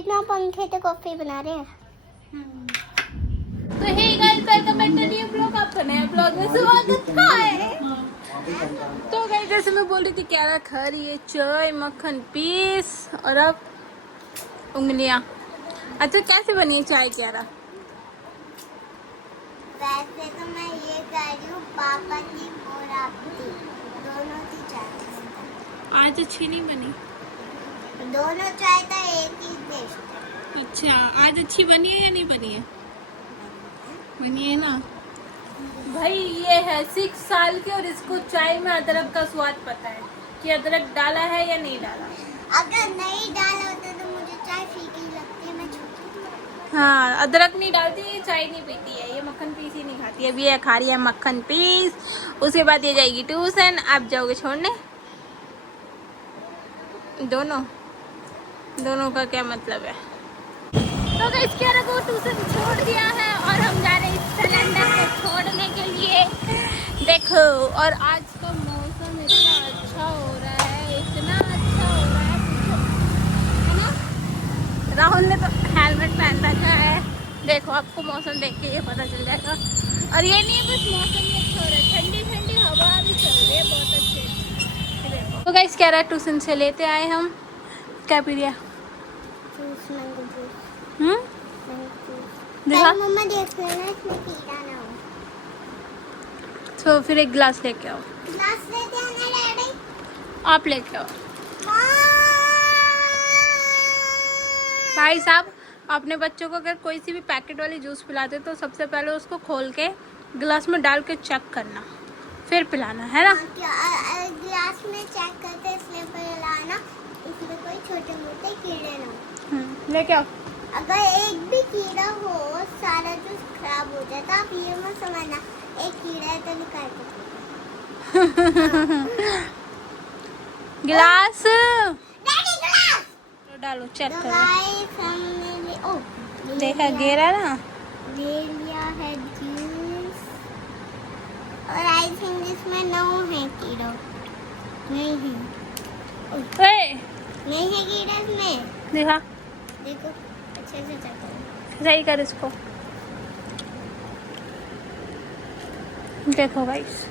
बिना पंखे के कॉफी बना रहे हैं। तो hey guys, welcome back to new blog. आपका नया ब्लॉग में स्वागत है। तो गाइस, जैसे मैं बोल रही थी, क्या खा रही है चाय, मक्खन पीस और अब उंगलियां। अच्छा, कैसे बनी है चाय क्यारा? वैसे तो मैं ये कह रही हूँ, पापा की और आपकी दोनों की चाय। आज अच्छी नहीं बनी। दोनों चाय का एक ही टेस्ट। अच्छा, आज अच्छी बनी है या नहीं बनी है? बनी है ना भाई। ये है 6 साल की और इसको चाय में अदरक का स्वाद पता है कि अदरक डाला है या नहीं डाला। अगर नहीं डाला होता तो मुझे चाय फीकी लगती है, मैं छोटी। हाँ, अदरक नहीं डालती ये चाय नहीं पीती है। ये मक्खन पीस ही नहीं खाती है। अभी ये खा रही है मक्खन पीस, उसके बाद ये जाएगी ट्यूशन। आप जाओगे छोड़ने? दोनों का क्या मतलब है? तो गाइस, क्यारा को ट्यूशन छोड़ दिया है और हम जा रहे हैं सिलेंडर को छोड़ने के लिए। देखो, और आज का मौसम इतना अच्छा हो रहा है, इतना अच्छा हो रहा है, है ना? राहुल ने तो हेलमेट पहन रखा है। देखो, आपको मौसम देख के ये पता चल जाएगा। और ये नहीं बस मौसम ही अच्छा हो रहा है, ठंडी ठंडी हवा भी चल रही है, बहुत अच्छी। देखो तो गाइस, क्यारा ट्यूशन से लेते आए हम। क्या पी लिया? Juice, mango juice. देखा? मम्मा देख लेना इसमें कीड़ा ना हो। तो फिर एक गिलास लेके आओ। गिलास लेते आना डैडी। आप लेके आओ। भाई साहब, अपने बच्चों को अगर कोई सी भी पैकेट वाली जूस पिलाते तो सबसे पहले उसको खोल के गिलास में डाल के चेक करना, फिर पिलाना, है ना? गिलास में चेक करते इसलिए पिलाना, इसमें कोई छोटे मोटे कीड़े ना हो। लेके आओ। अगर एक भी कीड़ा हो सारा जूस खराब हो जाए, तो आप ये मत समझना एक कीड़ा है तो निकाल के गिलास डैडी गिलास तो डालो, चेक तो करो। गाइस हमने ले देखा, गिरा ना? ले लिया है जूस और आई थिंक इसमें 9 है कीड़ा। नहीं है, नहीं है कीड़ा इसमें। देखा, देखो अच्छे से चेक करो। सही कर इसको। देखो गाइस,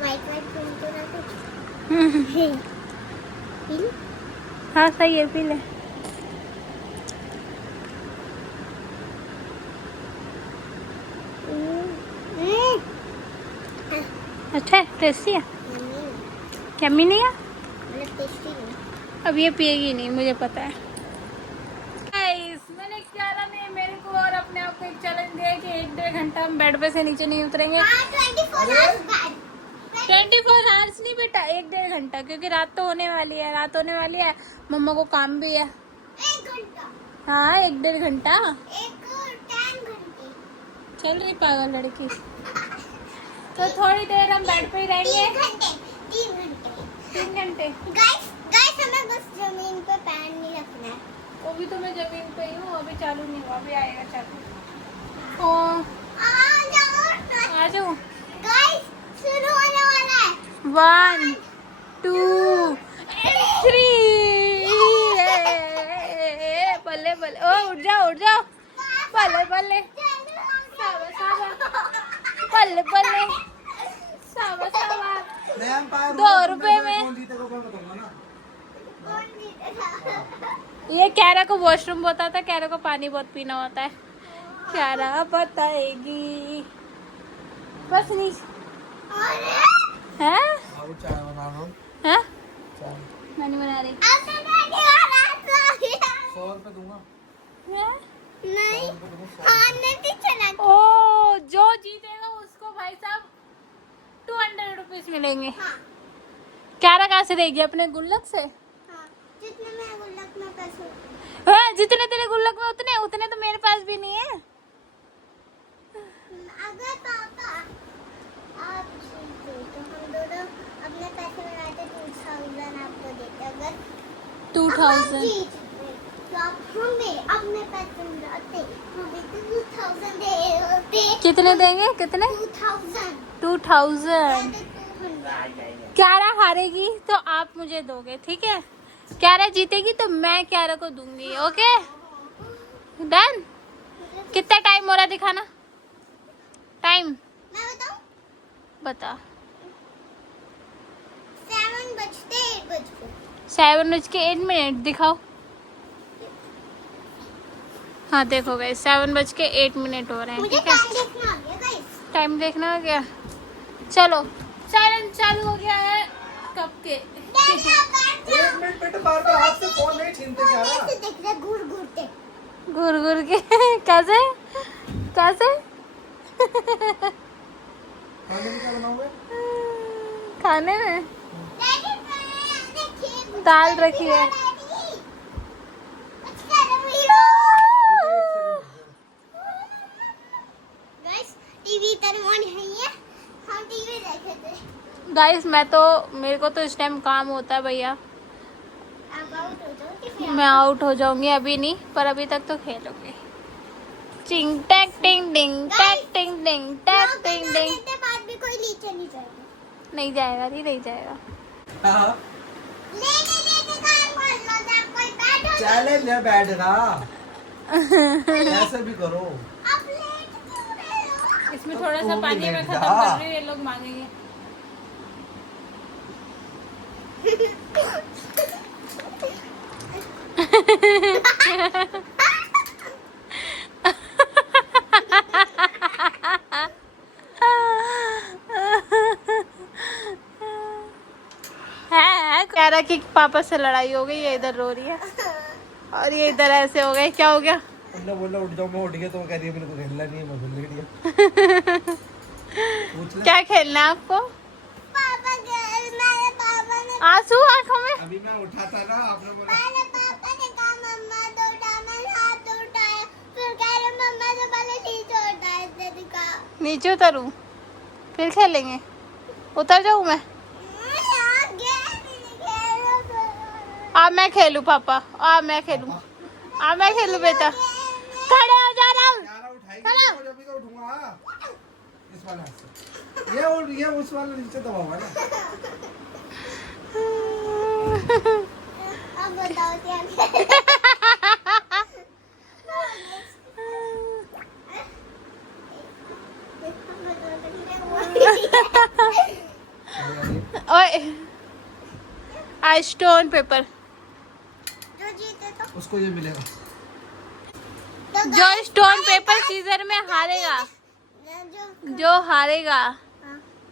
वाइट वाइट फूल तो ना कुछ है। हाँ सही है, पी ले। अच्छा है, टेस्टी है। यम्मी नहीं है? मतलब टेस्टी नहीं। अब ये पिएगी नहीं, मुझे पता है। Guys, मैंने क्यारा ने मेरे को और अपने आप को एक चैलेंज दिया कि 1-1.5 घंटा हम बेड पे से नीचे नहीं उतरेंगे। हाँ, 24 hours बाद। 24 आवर्स नहीं बेटा, 1-1.5 घंटा, क्योंकि रात तो होने वाली है, रात होने वाली है। मम्मा को काम भी है। 1 घंटा। हाँ, 1-1.5 घंटा 10 घंटे। चल रही पागल लड़की। तो थोड़ी देर हम बेड पे ही रहेंगे। 3 घंटे। 3 घंटे। 3 घंटे। गाइस हमें बस जमीन पे पैर नहीं रखना है। वो भी तो मैं जमीन पे ही हूँ, अभी चालू नहीं हुआ, अभी आएगा चालू। आ जाओ। गाइस शुरू होने वाला है। 1 2 3। बल्ले बल्ले, ओ उठ जाओ। बल्ले बल्ले, बल्ले बल्ले, 2 रुपए में। ये क्यारा को वॉशरूम बहुत आता है, क्यारा को पानी बहुत पीना होता है। क्यारा बताएगी बस नहीं है। हैं? मैं नहीं बना रही। 100 रुपए दूंगा। हैं? नहीं हारने की चला। ओ, जो जीतेगा उसको भाई साहब 200 रुपीज मिलेंगे। हाँ, क्यारा कहाँ से देगी? अपने गुल्लक से। हाँ, जितने में गुल्लक में पैसे। हाँ, जितने तेरे गुल्लक में उतने तो मेरे पास भी नहीं है। अगर पापा आप जीते तो हम दोनों अपने पैसे बनाते 2000 आपको देते। अगर 2000 जीतते तो आप हमें अपने पैसे बनाते हमें 2000 देते। कितने देंगे? कितने? 2000। क्यारा हारेगी तो आप मुझे दोगे, ठीक है? क्यारा जीतेगी तो मैं क्यारा को दूंगी। Okay done. कितना टाइम हो रहा है दिखाना टाइम। मैं बताऊं? बता। 7:08 दिखाओ। हाँ देखो गए 7:08 हो रहे हैं। मुझे ठीक है टाइम देखना आ गया गाइस। टाइम देखना हो गया। चलो चैलेंज चालू हो गया है कब के। एक मिनट बेटा बार बार हाथ से फोन नहीं छीनते क्या ना। देख रहे घूर घूर के। घूर घूर के कैसे कैसे खाने में क्या बनाओगे? खाने में डैडी देखिए दाल रखी है। गाइस टीवी तर ऑन है हम टीवी देखे थे। गाइस मेरे को तो इस टाइम काम होता है भैया। अब आउट हो जाओ कि मैं आउट हो जाऊंगी अभी नहीं पर अभी तक तो खेलूंगी। टिंग टैक टिंग डिंग टैक टिंग डिंग टैक टिंग डिंग। के बाद भी कोई नीचे नहीं जाएगा। नहीं जाएगा नहीं जाएगा। हाँ लेके काम कर लो जब कोई बैठो। चैलेंज है बैठना। ऐसे भी करो। अब लेट क्यों रहे हो? इसमें थोड़ा सा तू भी पानी में लेट खत्म जा। कर रही हूँ, ये लोग मांगेंगे। है कह रहा कि पापा से लड़ाई हो गई, ये इधर रो रही है और ये इधर ऐसे हो गए। क्या हो गया? उन्होंने बोला उठ जाओ, मैं उठ गया तो वो कह रही है मेरे को खेलना नहीं है, मैं खेल लिया। पूछ ले। क्या खेलना है आपको? पापा मेरे पापा ने आंसू आंखों में। अभी मैं उठा था ना, आपने बोला मेरे पापा ने कहा मम्मा तो उठा, मैंने हाथ उठाया फिर कह रहे मम्मा से पहले नीचे उठाए थे दिखा। नीचे उतरूं फिर खेलेंगे। उतर जाऊं मैं? अब मैं खेलूं पापा? अब मैं खेलूं बेटा? खड़े हो जा रहा हूँ। यार उठाएगी तो जब भी तो उठूंगा इस वाले हाथ से। ये उस वाले नीचे दबा हुआ है ना। अब बताओ क्या ओए आई स्टोन पेपर। जो जीते तो उसको ये मिलेगा। जो स्टोन पेपर सीजर में हारेगा, जो हारेगा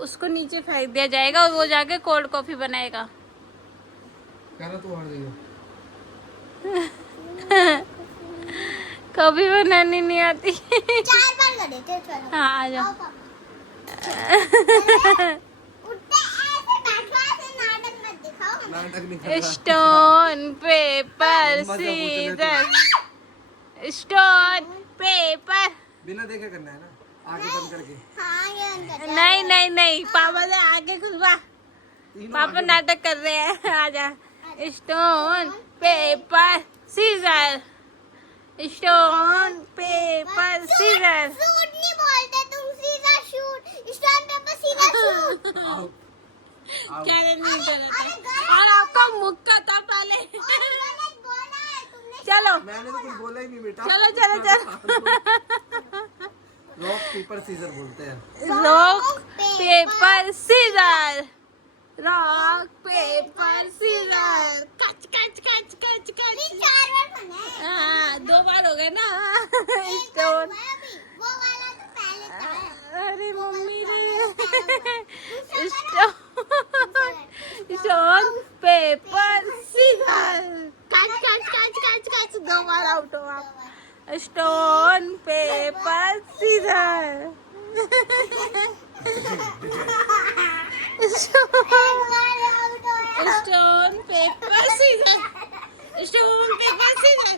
उसको नीचे फेंक दिया जाएगा और वो जाके कोल्ड कॉफी बनाएगा। कह रहा तू हार गई हो। कभी बनानी नहीं आती। 4 बार कर देते हैं, चलो हाँ आ जाओ। आओ पापा। उठते ऐसे बैठो, ऐसे नाटक मत दिखाओ। नाटक नहीं कर रहा। स्टोन पेपर मजा पूछ ले तू। Scissor stone paper. बिना देखे करना है ना, आगे बंद करके। हाँ ये अंदर है। नहीं पापा से आगे खुलवा। तीनों पापा आगे नाटक कर रहे हैं। आजा। Stone paper scissor stone paper scissor. Shoot नहीं बोलते तुम, सीधा शूट। स्टोन पेपर सीधा शूट। आओ। आओ। क्या नहीं अरे करते और आपका मुक्का था पहले। गलत बोला है तुमने। चलो मैंने तो कुछ बोला ही नहीं बेटा। चलो। रॉक पेपर सीजर बोलते हैं। Rock paper scissor rock paper scissor. कच कच कच कच कच। 4 बार बना है। हाँ 2 बार हो गए ना। एक स्टोन। बार हुआ अभी। वो वाला तो पहले था। अरे मम्मी रे। Stone paper scissor. कच कच कच कच कच 2 बार आउट हो आप। Stone paper scissor. Stone paper scissor stone paper scissor.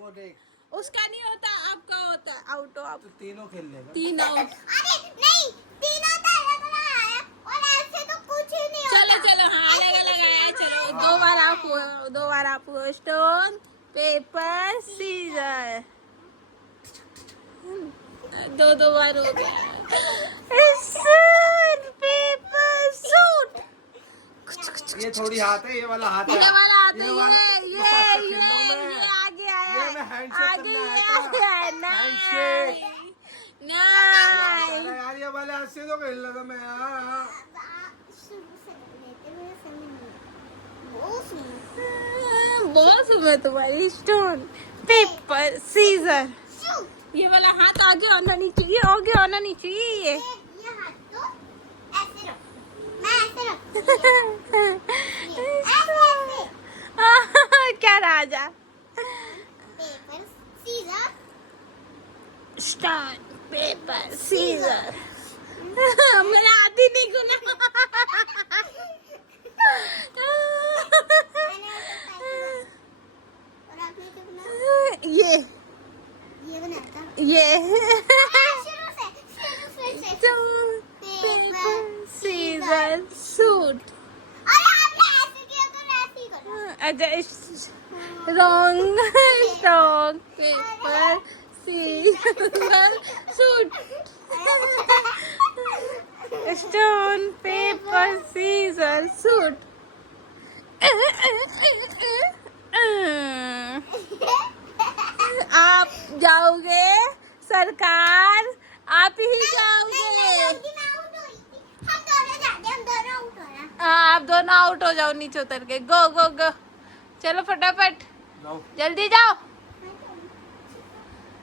वो देख उसका नहीं होता, आपका होता है। आउट हो आप। तो तीनों खेल लेगा। 3 आउट। अरे नहीं, तीनों तो अलग अलग आया और ऐसे तो कुछ ही नहीं होता। चलो हाँ अलग अलग आया। चलो 2 बार आप हुए, 2 बार आप हुए। स्टोन पेपर सीजर 2 बार हो गया। Stone paper suit. ये थोड़ी हाथ है, ये वाला हाथ है। ये वाला हाथ है, ये वाला- ये सबसे खेलूं मैं। आगे आया ये मैं हैंडशेक आगे करने आया था। हैंडशेक। नहीं अरे यार ये वाले हाथ से तो खेल रहा था मैं यार। शुरू से कर लेते, मेरे समझ नहीं बहुत बहुत सुबह तुम्हारी स्टोन पेपर सीजर। शूट। ये वाला हाथ आगे आना नहीं चाहिए, आगे आना नहीं चाहिए ये। ये हाथ तो ऐसे रखो, मैं ऐसे रखती हूँ। ऐसे क्या राजा paper scissor star paper scissor. मेरा हाथ ही नहीं गुना। मैंने और आपने तो बनाया ये बनाया था ये शुरू से पेपर सीजर सूट। अरे आपने ऐसे किया तो ऐसे ही करो। अच्छा wrong wrong paper scissor shoot. Stone paper scissor shoot. आप जाओगे सरकार, आप ही जाओगे। हम दोनों जाते हैं, हम दोनों आउट हो रहे हैं। आप दोनों आउट हो जाओ नीचे उतर के। गो गो गो, चलो फटाफट जाओ। जल्दी जाओ।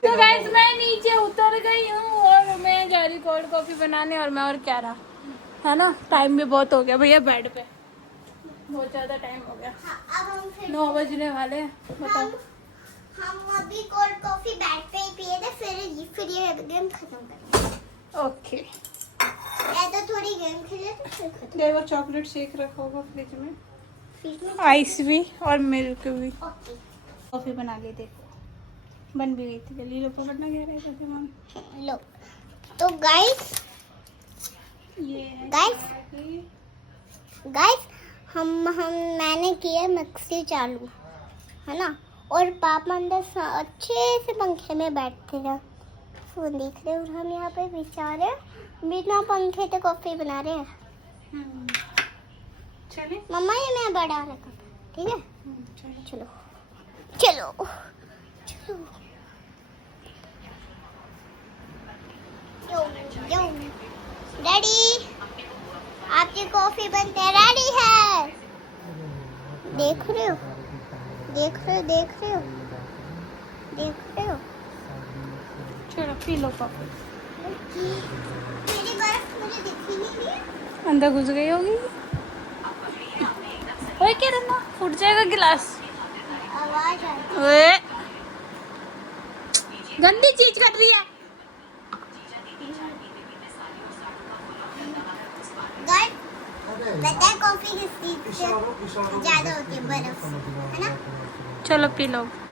तो गाइस मैं नीचे उतर गई हूँ और मैं जा रही कोल्ड कॉफी बनाने। और मैं और क्या रहा है ना, टाइम भी बहुत हो गया भैया, बेड पे बहुत ज्यादा टाइम हो गया। हाँ, अब हम फिर 9 बजने वाले हैं। बताओ हम अभी कोल्ड कॉफी बेड पे ही पिए थे, फिर ये गेम खत्म कर। ओके। या तो थोड़ी गेम खेले तो फिर खत्म। देखो चॉकलेट शेक रखा होगा फ्रिज में, फ्रिज में आइस भी और मिल्क भी। ओके। कॉफी बना ली, देखो बन भी गई थी। जल्दी लो, पकड़ना कह रहे थे हम। लो तो गाइस ये है गाइस गाइस हम मैंने किया मिक्सी चालू, है ना, और पापा अंदर अच्छे से पंखे में बैठते रहे, फोन देख रहे, और हम यहाँ पे बेचारे बिना पंखे के कॉफी बना रहे हैं। चले मम्मा ये मैं बड़ा रखा, ठीक है, चलो। चलो चलो चलो डैडी आपकी कॉफी बनते रेडी है। देख रहे हो, देख रहे हो, देख रहे हो, देख रहे हो। चलो पी लो कॉफी। मेरी बर्फ मुझे दिख ही नहीं रही। अंदर घुस गई होगी। ओए क्या रहा, फूट जाएगा गिलास। आवाज आ रही ओए गंदी चीज कर रही है। गाइस पता है कॉफी किस चीज से ज्यादा होती है, बर्फ, है ना। चलो पी लो।